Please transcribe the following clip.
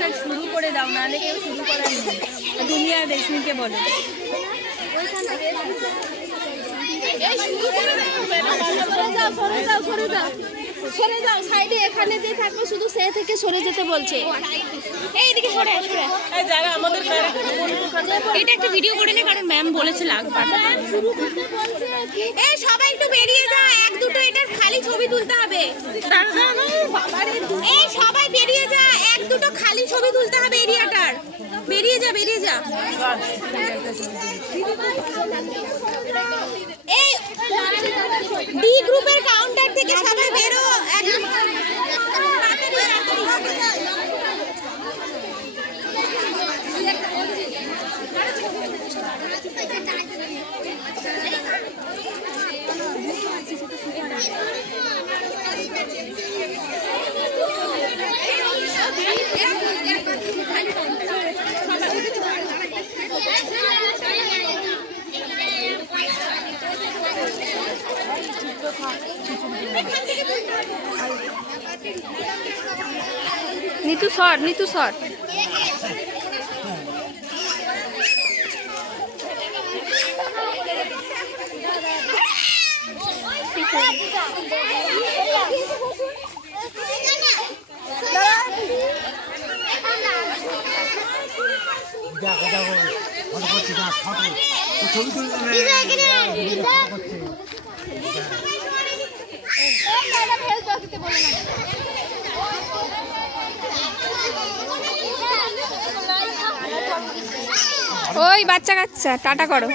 অনুষ্ঠানটা শুরু করে দাও, নাহলে কেউ শুরু করার নেই। তুমি আর রেশমিকে বলো। সরে যাও সাইডে, এখানে যে থাকবে শুধু সে থেকে সরে যেতে বলছে। এইদিকে সরে সরে যারা আমাদের এটা একটা ভিডিও করে নে, কারণ ম্যাম বলেছে লাগবে। এই সবাই একটু বেরিয়ে যা, এক দুটো এটার খালি ছবি তুলতে হবে। এই সবাই বেরিয়ে যা, এক দুটো খালি ছবি তুলতে হবে এরিয়াটার। বেরিয়ে যা বেরিয়ে যা। এই ডি গ্রুপের কাউন্টার থেকে সবাই বেরো। নিতু সর, নিতু সর। ওই বাচ্চা কাচ্চা টাটা করো।